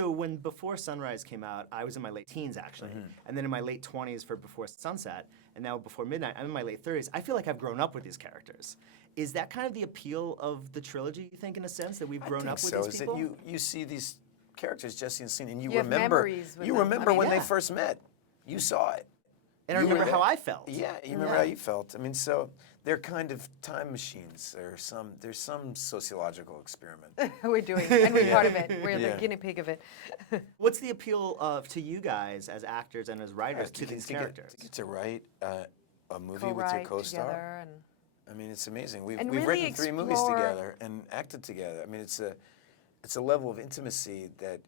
So when Before Sunrise came out, I was in my late teens, actually. And then in my late 20s for Before Sunset, and now Before Midnight, I'm in my late 30s. I feel like I've grown up with these characters. Is that kind of the appeal of the trilogy, you think, in a sense, that we've grown up with these people? Is that you see these characters, Jesse and Celine, and you have remember, memories with them. remember when they first met. You saw it. And I remember how I felt. Yeah, you remember how you felt. I mean, so they're kind of time machines. There's some sociological experiment. We're doing, and we're part of it. We're the guinea pig of it. What's the appeal to you guys as actors and as writers to these characters? To write a movie with your co-star. I mean, it's amazing. We've really written 3 movies together and acted together. I mean, it's a level of intimacy that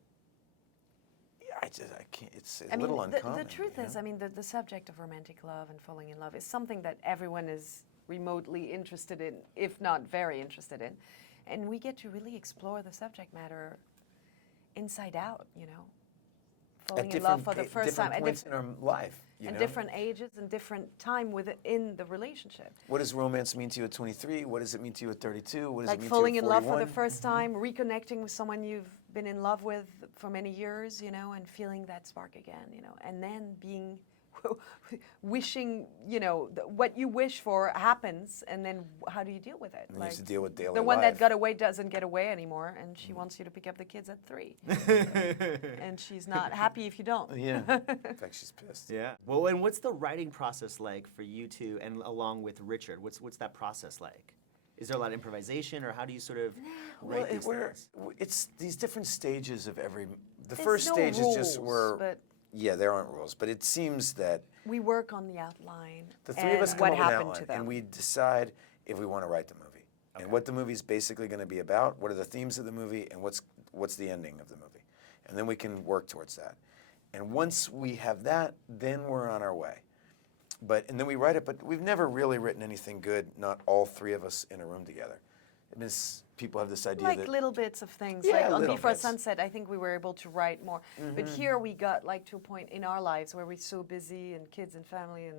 I can't. It's a little uncommon. The truth is, I mean, the subject of romantic love and falling in love is something that everyone is remotely interested in, if not very interested in, and we get to really explore the subject matter inside out. You know, falling in love for the first time at different points in our life. And different ages and different time within the relationship. What does romance mean to you at 23? What does it mean to you at 32? What does it mean to you at 41? Like falling in love for the first time, reconnecting with someone you've been in love with for many years, you know, and feeling that spark again, you know, and then being wishing, you know, what you wish for happens, and then how do you deal with it? And you have to deal with daily life. The one that got away doesn't get away anymore, and she wants you to pick up the kids at 3. And she's not happy if you don't. Yeah. In fact, she's pissed. Yeah. Well, and what's the writing process like for you two, and along with Richard? What's that process like? Is there a lot of improvisation, or how do you sort of write these things? It's these different stages of every. The There's first no stage rules, is just where. Yeah, there aren't rules, but it seems that we work on the outline. The 3 of us come up with an outline, to them. and we decide if we want to write the movie, and what the movie's basically going to be about. What are the themes of the movie, and what's the ending of the movie, and then we can work towards that. And once we have that, then we're on our way. And then we write it, but we've never really written anything good. Not all 3 of us in a room together. I mean, people have this idea like little bits of things. Yeah, like on little Before bits. Sunset, I think we were able to write more. But here we got like to a point in our lives where we're so busy and kids and family and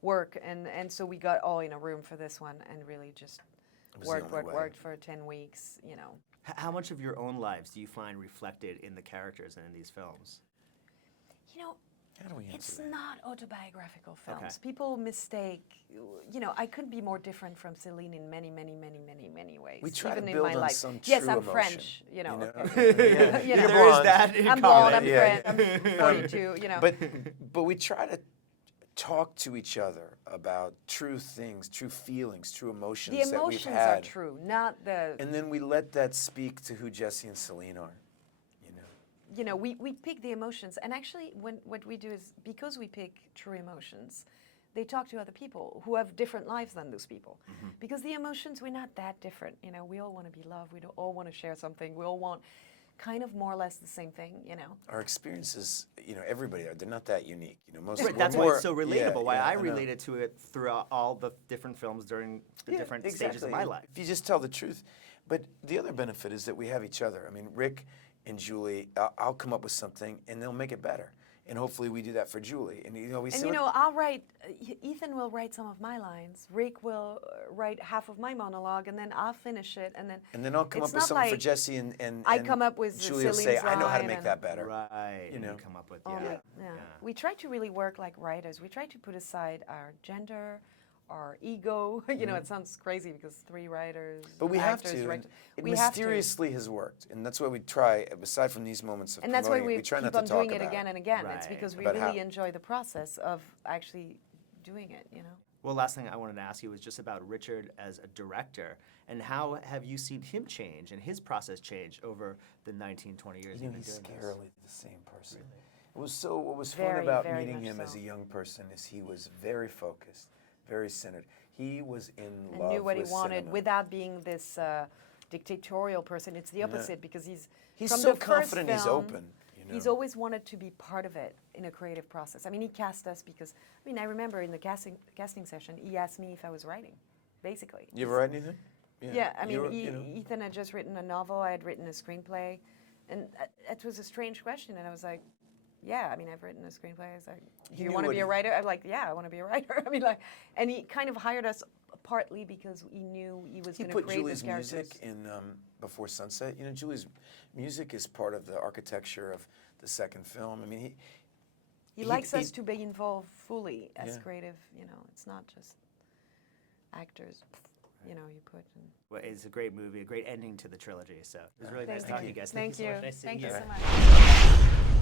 work, and so we got all in a room for this one and really just worked for 10 weeks, you know. How much of your own lives do you find reflected in the characters and in these films? You know, How do we answer it's that? not autobiographical films. Okay. People mistake, you know, I couldn't be more different from Celine in many ways. We try even to in build my on life. some Yes, true I'm emotion, French, you know. Yeah. You know. There is that in I'm blonde, common. I'm French, I'm 42, you know. But we try to talk to each other about true things, true feelings, true emotions The that we've emotions had. are true, not the... And then we let that speak to who Jesse and Celine are, you know. You know, we pick the emotions, and actually what we do is, because we pick true emotions, they talk to other people who have different lives than those people. Because the emotions, we're not that different, you know. We all want to be loved, we all want to share something, we all want kind of more or less the same thing, you know. Our experiences, you know, everybody, they're not that unique. You know, most Right, we're that's why more- it's so relatable, why I know. related to it throughout all the different films during the different stages of my life. If you just tell the truth. But the other benefit is that we have each other. I mean, Rick and Julie, I'll come up with something and they'll make it better. And hopefully we do that for Julie. And you know, I'll write, Ethan will write some of my lines, Rick will write half of my monologue, and then I'll finish it, and then I'll come up with something for Jesse and I come up with Julie will say, Celine's I know how to line make that better. Right, You know. and come up with, Yeah. We try to really work like writers. We try to put aside our gender, our ego. You know, it sounds crazy because 3 writers, But we have actors, to. directors, It we have to. mysteriously has worked. And that's why we try, aside from these moments of And that's why promoting we it, we try keep not to on talk doing it about again and again. It's Right. because we About really how- enjoy the process of actually doing it, you know. Well, last thing I wanted to ask you was just about Richard as a director, and how have you seen him change and his process change over the 19, 20 years You you've know, been he's doing this? scarily the same person. What was fun Very, about very meeting much him as so. a young person is he was very focused, very centered. He was in And love knew what he with wanted cinema. without being this dictatorial person. It's the opposite because he's from so the first confident, he's film, open. You know? He's always wanted to be part of it in a creative process. I mean, he cast us because, I mean, I remember in the casting session, he asked me if I was writing, basically. You ever write anything? Yeah, I mean, You were- you know. Ethan had just written a novel, I had written a screenplay, and it was a strange question, and I was like, yeah, I mean, I've written a screenplay. I was like, do you knew want to what be a he- writer? I'm like, yeah, I want to be a writer. I mean, like, and he kind of hired us partly because he knew he was He going to put create Julie's these characters. music in Before Sunset. You know, Julie's music is part of the architecture of the second film. I mean, He likes us to be involved fully as Yeah. creative. You know, it's not just actors. You know, you put. Well, it's a great movie, a great ending to the trilogy. So it was really nice Thank talking to you. you guys. Thank so you. much. Nice seeing Thank you you. so much.